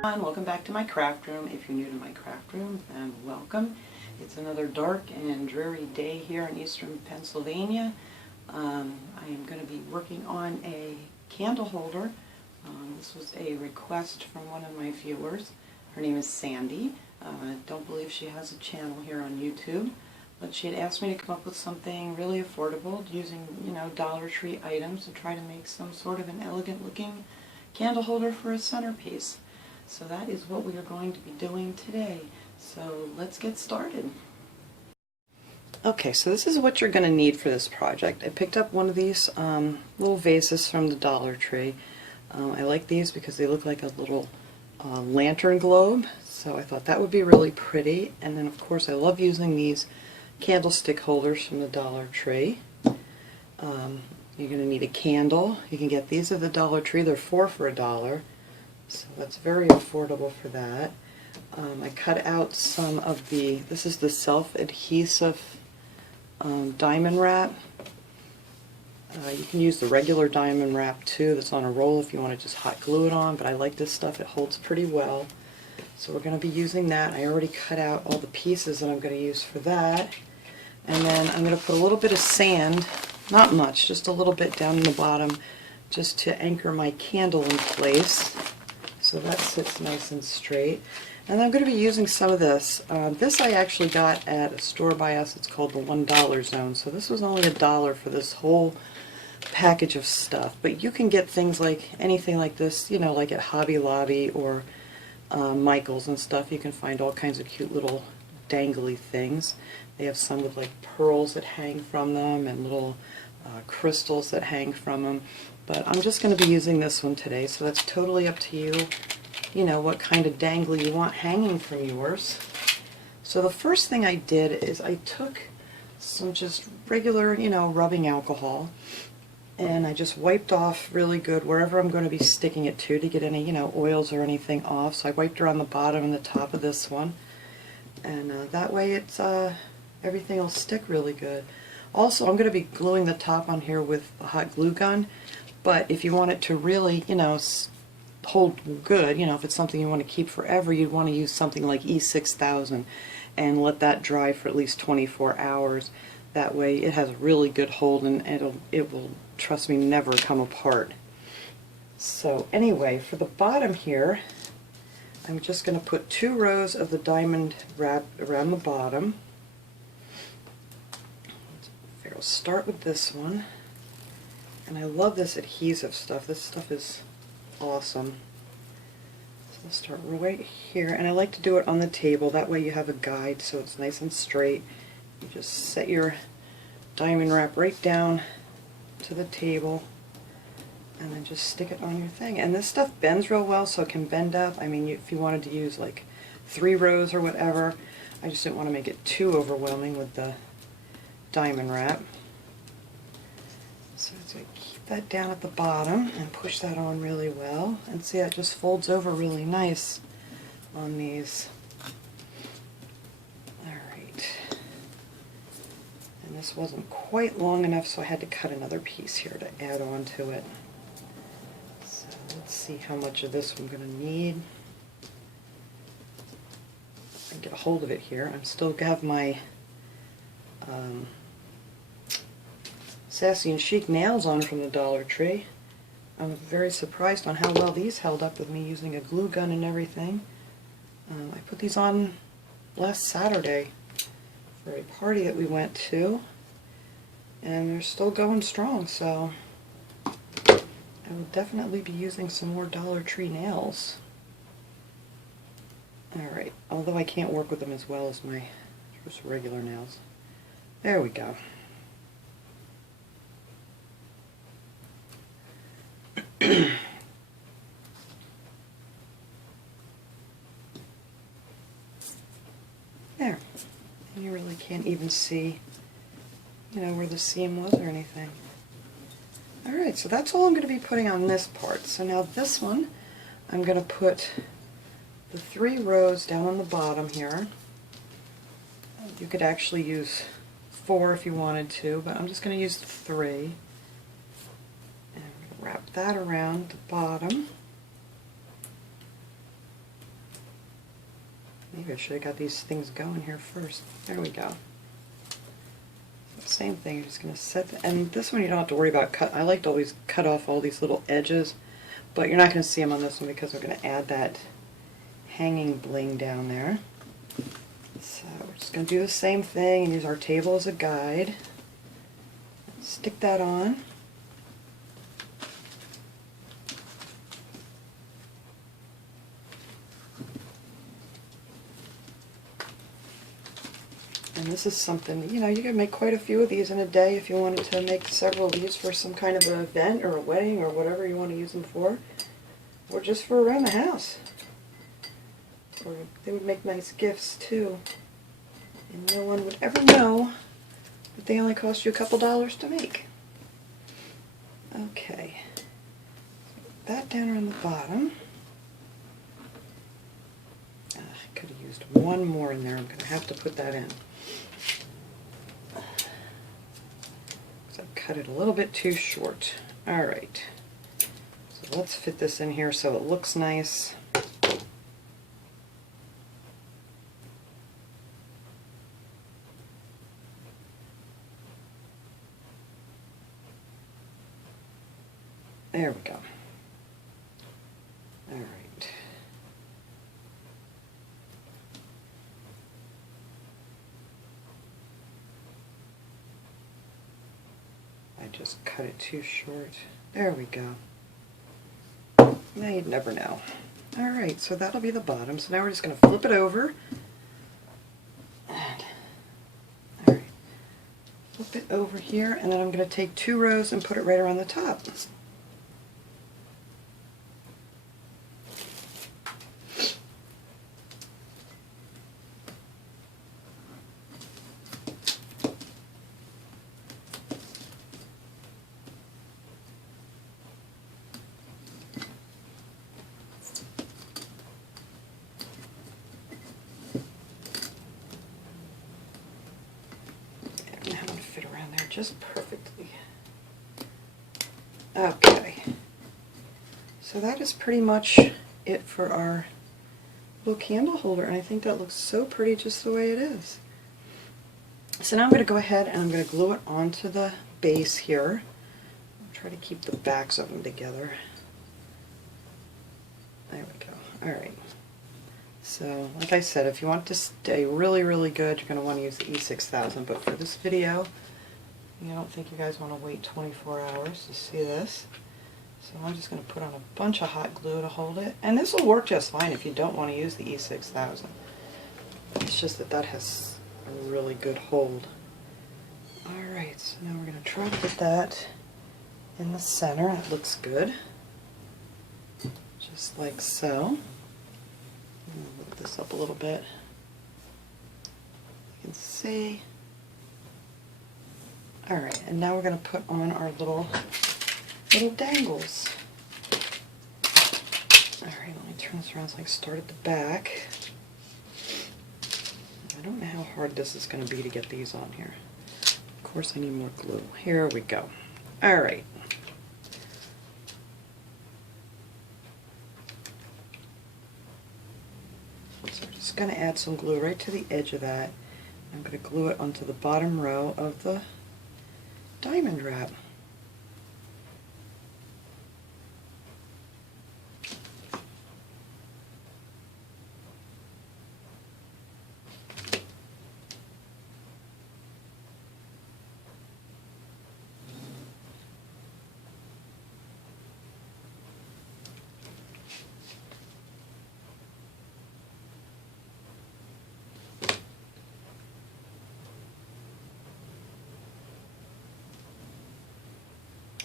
Welcome back to my craft room. If you're new to my craft room, then welcome. It's another dark and dreary day here in eastern Pennsylvania. I am going to be working on a candle holder. This was a request from one of my viewers. Her name is Sandy. I don't believe she has a channel here on YouTube, but she had asked me to come up with something really affordable using, Dollar Tree items to try to make some sort of an elegant looking candle holder for a centerpiece. So that is what we are going to be doing today. So let's get started. Okay, so this is what you're going to need for this project. I picked up one of these little vases from the Dollar Tree. I like these because they look like a little lantern globe, so I thought that would be really pretty. And then of course I love using these candlestick holders from the Dollar Tree. You're going to need a candle. You can get these at the Dollar Tree. They're 4 for $1. So that's very affordable for that. I cut out some of this is the self-adhesive diamond wrap. You can use the regular diamond wrap too that's on a roll if you want to just hot glue it on, but I like this stuff. It holds pretty well. So we're going to be using that. I already cut out all the pieces that I'm going to use for that. And then I'm going to put a little bit of sand, not much, just a little bit down in the bottom, just to anchor my candle in place. So that sits nice and straight. And I'm going to be using some of this. This I actually got at a store by us. It's called the $1 Zone. So this was only $1 for this whole package of stuff. But you can get things like anything like this, like at Hobby Lobby or Michael's and stuff. You can find all kinds of cute little dangly things. They have some with like pearls that hang from them and little crystals that hang from them. But I'm just going to be using this one today, so that's totally up to you, what kind of dangly you want hanging from yours. So the first thing I did is I took some just regular, rubbing alcohol, and I just wiped off really good wherever I'm going to be sticking it to get any, oils or anything off. So I wiped around the bottom and the top of this one, and that way it's everything will stick really good. Also, I'm going to be gluing the top on here with a hot glue gun. But if you want it to really, hold good, if it's something you want to keep forever, you'd want to use something like E6000 and let that dry for at least 24 hours. That way it has a really good hold and it will, trust me, never come apart. So anyway, for the bottom here, I'm just going to put 2 rows of the diamond wrap around the bottom. I'll start with this one. And I love this adhesive stuff. This stuff is awesome. So I'll start right here. And I like to do it on the table. That way you have a guide so it's nice and straight. You just set your diamond wrap right down to the table and then just stick it on your thing. And this stuff bends real well, so it can bend up. I mean, if you wanted to use like 3 rows or whatever, I just didn't want to make it too overwhelming with the diamond wrap. So I keep that down at the bottom and push that on really well. And see, that just folds over really nice on these. Alright. And this wasn't quite long enough, so I had to cut another piece here to add on to it. So let's see how much of this I'm going to need. I can get a hold of it here. I still have my Sassy and Chic nails on from the Dollar Tree. I'm very surprised on how well these held up with me using a glue gun and everything. I put these on last Saturday for a party that we went to, and they're still going strong, so I will definitely be using some more Dollar Tree nails. Alright, although I can't work with them as well as my just regular nails. There we go. There. And you really can't even see, where the seam was or anything. Alright, so that's all I'm going to be putting on this part. So now this one, I'm going to put the 3 rows down on the bottom here. You could actually use 4 if you wanted to, but I'm just going to use 3. And wrap that around the bottom. Maybe I should have got these things going here first. There we go. Same thing, you're just going to set and this one you don't have to worry about cut. I like to always cut off all these little edges, but you're not going to see them on this one because we're going to add that hanging bling down there. So we're just going to do the same thing and use our table as a guide. Stick that on. And this is something, you know, you can make quite a few of these in a day if you wanted to make several of these for some kind of an event or a wedding or whatever you want to use them for. Or just for around the house. Or they would make nice gifts too. And no one would ever know that they only cost you a couple dollars to make. Okay. That down on the bottom. I could have used one more in there. I'm going to have to put that in. So I cut it a little bit too short. Alright. So let's fit this in here so it looks nice. There we go. All right. I just cut it too short. There we go. Now you'd never know. All right, so that'll be the bottom. So now we're just going to flip it over. And, all right. Flip it over here, and then I'm going to take 2 rows and put it right around the top. Just perfectly. Okay, so that is pretty much it for our little candle holder, and I think that looks so pretty just the way it is. So now I'm going to go ahead and I'm going to glue it onto the base here. I'll try to keep the backs of them together. There we go. Alright. So, like I said, if you want to stay really, really good, you're going to want to use the E6000, but for this video, I don't think you guys want to wait 24 hours to see this. So I'm just going to put on a bunch of hot glue to hold it. And this will work just fine if you don't want to use the E6000. It's just that that has a really good hold. Alright, so now we're going to try to get that in the center. That looks good. Just like so. I'm going to move this up a little bit. You can see. Alright, and now we're going to put on our little dangles. Alright, let me turn this around so I can start at the back. I don't know how hard this is going to be to get these on here. Of course I need more glue. Here we go. Alright. So we're just going to add some glue right to the edge of that. I'm going to glue it onto the bottom row of the diamond wrap.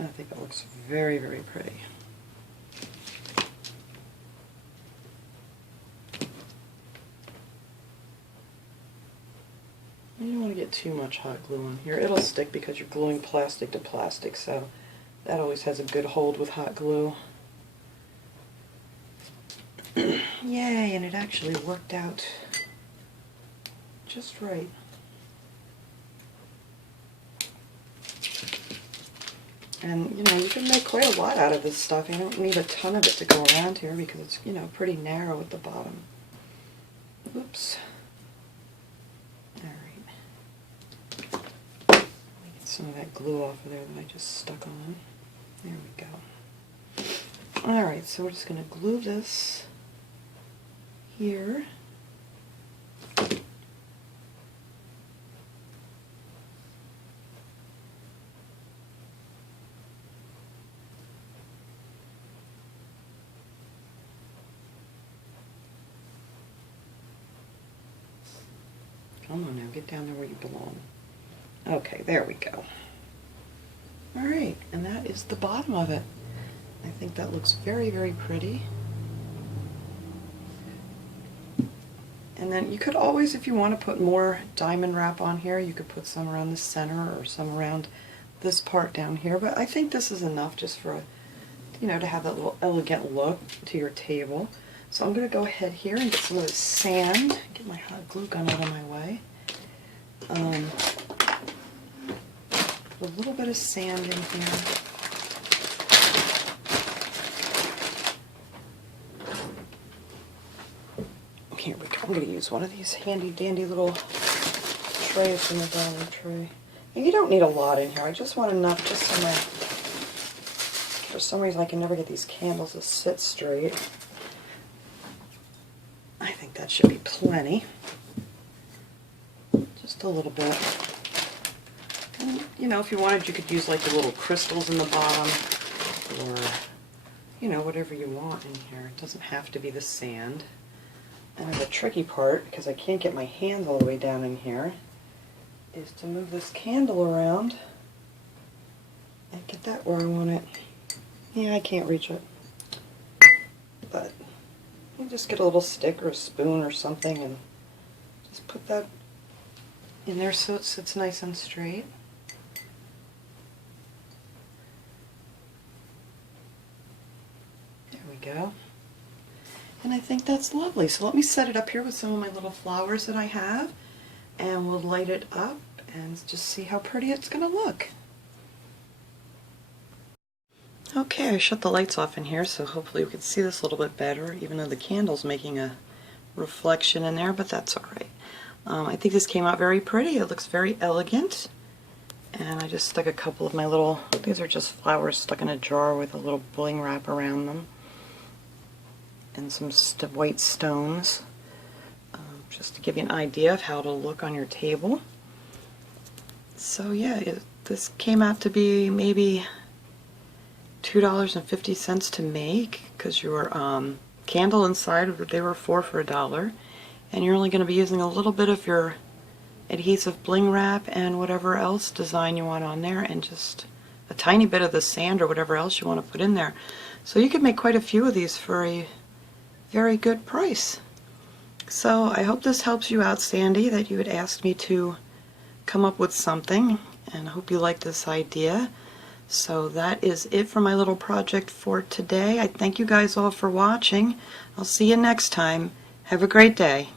I think that looks very, very pretty. You don't want to get too much hot glue on here. It'll stick because you're gluing plastic to plastic, so that always has a good hold with hot glue. Yay, and it actually worked out just right. And, you know, you can make quite a lot out of this stuff. You don't need a ton of it to go around here because it's, you know, pretty narrow at the bottom. Oops. Oops. Alright. Let me get some of that glue off of there that I just stuck on. There we go. Alright, so we're just going to glue this here. Come on now, get down there where you belong. Okay, there we go. Alright, and that is the bottom of it. I think that looks very, very pretty. And then you could always, if you want to put more diamond wrap on here, you could put some around the center or some around this part down here. But I think this is enough just for, to have that little elegant look to your table. So I'm going to go ahead here and get some of this sand. Get my hot glue gun out of my way. A little bit of sand in here. Here we go. I'm going to use one of these handy dandy little trays from the Dollar Tree. And you don't need a lot in here. I just want enough just so for some reason I can never get these candles to sit straight. I think that should be plenty. Just a little bit. And, if you wanted, you could use like the little crystals in the bottom, or, whatever you want in here. It doesn't have to be the sand. And the tricky part, because I can't get my hands all the way down in here, is to move this candle around and get that where I want it. Yeah, I can't reach it. But you just get a little stick or a spoon or something and just put that in there so it sits nice and straight. There we go. And I think that's lovely. So let me set it up here with some of my little flowers that I have, and we'll light it up and just see how pretty it's going to look. Okay, I shut the lights off in here, so hopefully we can see this a little bit better, even though the candle's making a reflection in there, but that's alright. I think this came out very pretty. It looks very elegant. And I just stuck a couple of my little, these are just flowers stuck in a jar with a little bling wrap around them. And some white stones, just to give you an idea of how it'll look on your table. So yeah, this came out to be maybe $2.50 to make, because your candle inside, they were $4 for $1, and you're only going to be using a little bit of your adhesive bling wrap and whatever else design you want on there, and just a tiny bit of the sand or whatever else you want to put in there. So you could make quite a few of these for a very good price. So I hope this helps you out, Sandy, that you had asked me to come up with something, and I hope you like this idea. So that is it for my little project for today. I thank you guys all for watching. I'll see you next time. Have a great day.